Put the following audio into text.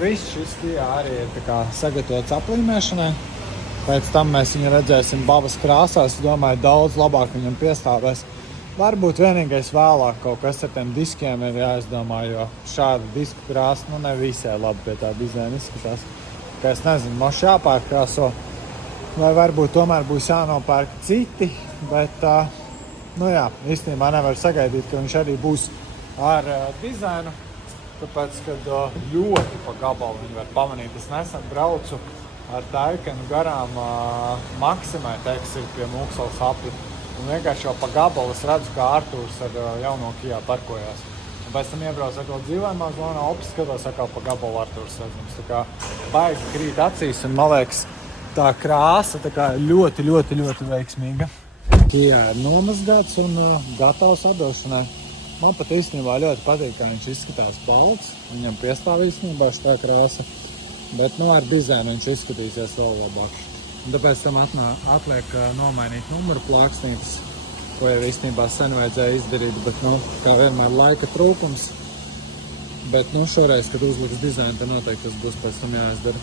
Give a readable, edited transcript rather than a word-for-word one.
Viss šis arī ir tā kā sagatavots aplīmēšanai. Pēc tam mēs viņu redzēsim babas krāsās. Es domāju, daudz labāk viņam piestāvēs. Varbūt vienīgais vēlāk kaut kas ar tiem diskiem ir jāizdomā, jo šāda disku krāsa ne visai labi pie tā dizaina izskatās. Kā es nezinu, moši jāpārkrāso. Vai varbūt tomēr būs jānopērk citi, bet, īstenībā nevar sagaidīt, ka viņš arī būs ar dizainu. Tāpēc, kad ļoti pa gabalu viņi var pamanīt. Es nesen braucu ar Taikenu garām Maksimai, teiksim, pie Mūksalas apli. Un vienkārši jau pa gabalu es redzu, kā Artūrs ar jauno Kijā parkojās. Un pēc tam iebrauc atkal dzīvojumā zonā, skatos atkal pa gabalu Artūrs redzams. Tā kā baigi krīt acīs un man liekas, tā krāsa tā kā ļoti, ļoti, ļoti veiksmīga. Kijā ir nomazgāts un gatavs atdošanai. Man pat īstenībā ļoti patīk, kā viņš izskatās balts. Viņam piestāv īstenībā šitā krāsa. Bet ar dizainu viņš izskatīsies vēl labāk. Un tāpēc tam atliek nomainīt numuru plāksnītes, ko jau īstenībā sen vajadzēja izdarīt, bet, kā vienmēr laika trūkums. Bet, šoreiz, kad uzliks dizainu, tad noteikti tas būs pēc tam jāizdara.